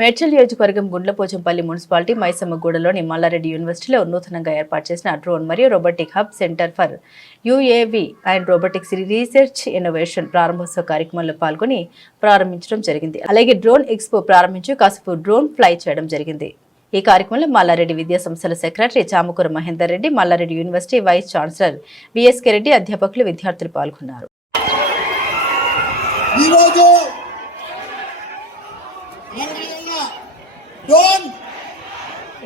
మేడ్చల్ నియోజకవర్గం గుండ్లపోచంపల్లి మున్సిపాలిటీ మైసమ్మగూడలోని మల్లారెడ్డి యూనివర్సిటీలో నూతనంగా ఏర్పాటు చేసిన డ్రోన్ మరియు robotic hub centre for UAV and robotics research innovation ప్రారంభోత్సవ కార్యక్రమంలో పాల్గొని ప్రారంభించడం జరిగింది. అలాగే డ్రోన్ ఎక్స్పో ప్రారంభించి కాసేపు డ్రోన్ ఫ్లై చేయడం జరిగింది. ఈ కార్యక్రమంలో మల్లారెడ్డి విద్యా సంస్థల secretary Chamakura Mahender Reddy, Malla Reddy university vice chancellor VSK Reddy, అధ్యాపకులు, విద్యార్థులు పాల్గొన్నారు. డ్రోన్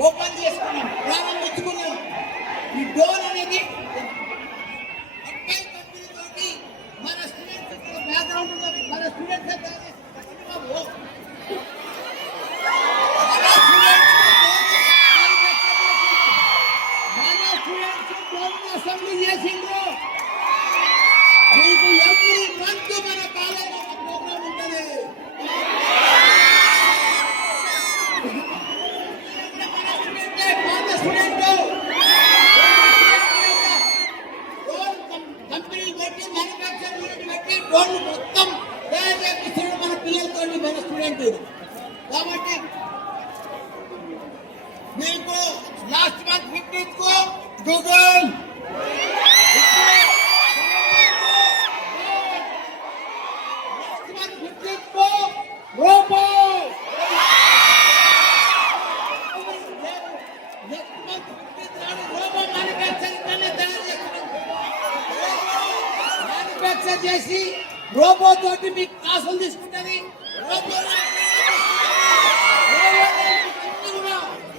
ఓపెన్ చేసుకున్నాం, ప్రారంభించుకున్నాం. ఈ డ్రోన్ అనేది మన స్టూడెంట్స్ బ్యాక్గ్రౌండ్ ఉన్నది, మన స్టూడెంట్స్ డ్రోన్ అసెంబ్లీ చేసిండ్రు. మీకు ఎవ్రీ మంత్ మన కాలేజ్ ప్రోగ్రామ్ ఉంటుంది. కంపెనీలు పెట్టి మ్యానుఫ్యాక్చర్ యూనిట్ పెట్టి డ్రోన్ మొత్తం తయారు చేపిస్తున్నాడు మన పిల్లలతో, మన స్టూడెంట్. కాబట్టి మీకు లాస్ట్ మంత్ 15th కు గూగుల్, లాస్ట్ మంత్ 15th కు రోబో, చేసి రోబో తోటి మీకు క్లాసులు తీసుకుంటుంది.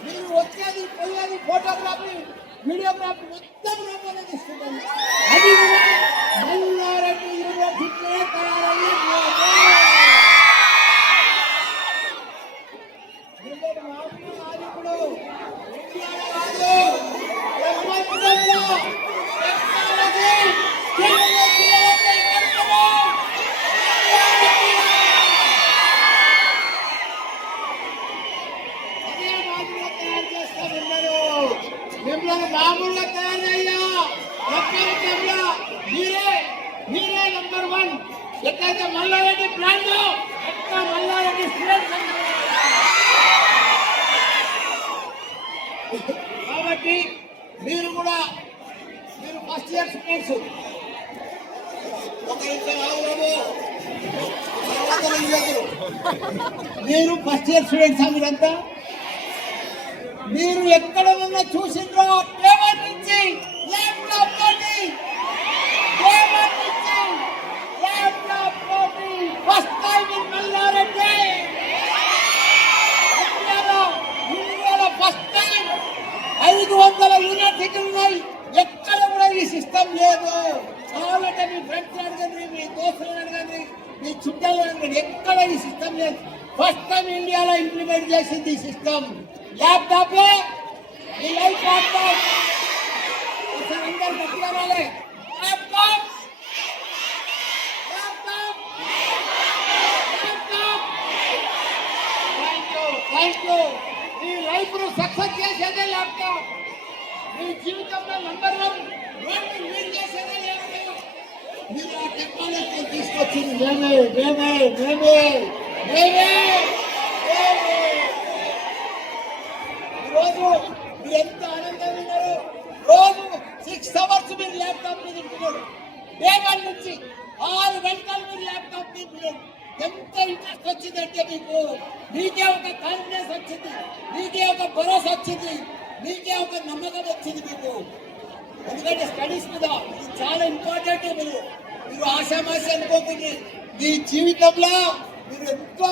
మీరు వచ్చేది పోయేది ఫోటోగ్రఫీ, వీడియోగ్రఫీ మొత్తం రోబోనే తీసుకుంటుంది. అది కూడా మల్లారెడ్డి యూనివర్సిటీ తయారయ్యి మిమ్మల్ని మామూలుగా తయారయ్యా. ప్రపంచంలో మీరే నంబర్ 1. ఎక్కడైతే మల్లారెడ్డి బ్రాండ్, ఎక్కడ మల్లారెడ్డి స్టూడెంట్స్. కాబట్టి మీరు ఫస్ట్ ఇయర్ స్టూడెంట్స్. మీరు ఫస్ట్ ఇయర్ స్టూడెంట్సా? మీరంతా మీరు ఎక్కడ ఉన్నా చూసిండ్రో టేబుల్ నుంచి ల్యాప్టాప్ తోటి, టేబుల్ నుంచి ల్యాప్టాప్ తోటి ఫస్ట్ టైం ఇన్ మల్లారెడ్డి ఇండియాలో ఫస్ట్ టైం 500 యూనివర్సిటీలు ఉన్నాయి. ఎక్కడ కూడా ఈ సిస్టమ్ లేదు. కావాలంటే మీ ఫ్రెండ్స్ అడగండి, మీ దోస్తులను అడగండి, మీ చుట్టాలను అడగండి, ఎక్కడ ఈ సిస్టమ్ లేదు. ఫస్ట్ టైం ఇండియాలో ఇంప్లిమెంట్ చేసింది ఈ సిస్టమ్. ల్యాప్టాప్ ఈ లైఫ్ ల్యాప్టాప్ ఒకసారి అందరు గట్టిగా రాలే. Laptop laptop laptop. Thank you. ఈ లైఫ్ ను సక్సెస్ చేసేదే ల్యాప్టాప్. మీ జీవితంలో నంబర్ 1 లీడ్ చేసేదే ల్యాప్టాప్. మీరు ఆ టెక్నాలజీ తీసుకొచ్చింది మేమే. రోజు మీరు ఎంత ఆనందంగా ఉన్నారు. రోజు 6 అవర్స్ మీరు ల్యాప్టాప్ మీద ఉంటున్నారు. డే 1 నుంచి 6 గంటలు మీరు ల్యాప్టాప్ మీద ఉంటున్నారు. ఎంత ఇంట్రెస్ట్ వచ్చిందంటే మీకే ఒక కాన్ఫిడెన్స్ వచ్చింది, మీకే ఒక భరోసా వచ్చింది, మీకే ఒక నమ్మకం వచ్చింది మీకు. ఎందుకంటే స్టడీస్ మీద ఇది చాలా ఇంపార్టెంట్. మీరు ఆశామాషి అనుకోకుండా మీ జీవితంలో మీరు ఎంతో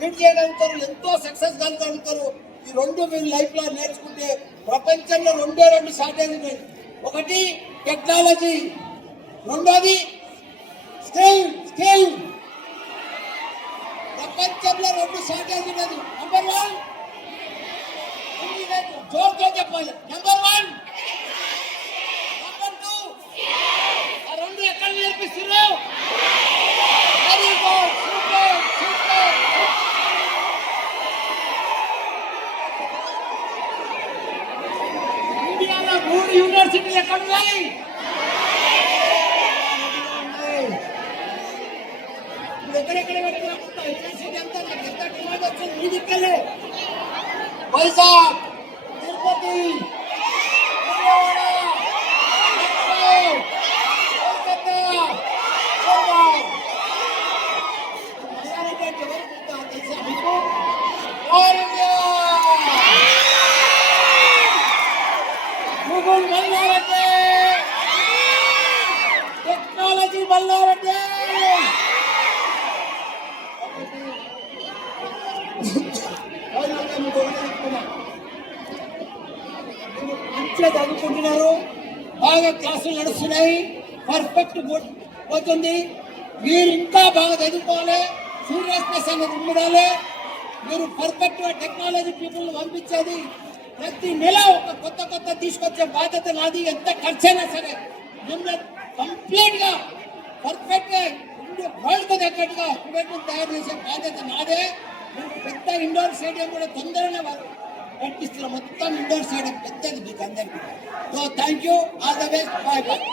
లీడ్ చేయగలుగుతారు, ఎంతో సక్సెస్ కలగలుగుతారు. ఈ 2 మీరు లైఫ్ లో నేర్చుకుంటే ప్రపంచంలో 2 షార్టేజ్ ఉన్నాయి. ఒకటి టెక్నాలజీ, రెండోది స్కిల్. ప్రపంచంలో 2 షార్టేజ్ ఉన్నది. నంబర్ 1 జోర్తో చెప్పాలి. Number 1, number 2. ఆ 2 ఎక్కడ నేర్పిస్తున్నారు? Very good, super. ఇండియాలో 3 యూనివర్సిటీలు ఎక్కడ ఉన్నాయి? ఎక్కడెక్కడ పెట్టుకున్నా యూనివర్సిటీ అంతా నాకు ఎంత డిమాండ్ వచ్చింది. ఇదిక్కలే వైజాగ్, తిరుపతి, విజయవాడ, లక్నో, కోల్కతా, ముంబై. మల్లారెడ్డి అంటే ఎవరు గుర్తా తెలుసా మీకు? All India Google Malla Reddy, technology Malla Reddy. మంచిగా చదువుకుంటున్నారు, బాగా క్లాసులు నడుస్తున్నాయి, పర్ఫెక్ట్ పోతుంది. మీరు ఇంకా బాగా చదువుకోవాలి, సీరియస్నెస్ అనేది ఉండాలి. మీరు పర్ఫెక్ట్ టెక్నాలజీ పీపుల్ పంపించేది ప్రతి నెల ఒక కొత్త తీసుకొచ్చే బాధ్యత నాది. ఎంత ఖర్చైనా సరే మిమ్మల్ని కంప్లీట్ గా పర్ఫెక్ట్ గా వరల్డ్ కు తగ్గట్టుగా స్టూడెంట్ తయారు చేసే బాధ్యత నాదే. పెద్ద ఇండోర్ స్టేడియం కూడా తొందరగా కట్టిస్తున్నారు. మొత్తం ఇండోర్ స్టేడియం పెద్దది మీకు అందరికీ. So thank you, all the best, bye bye.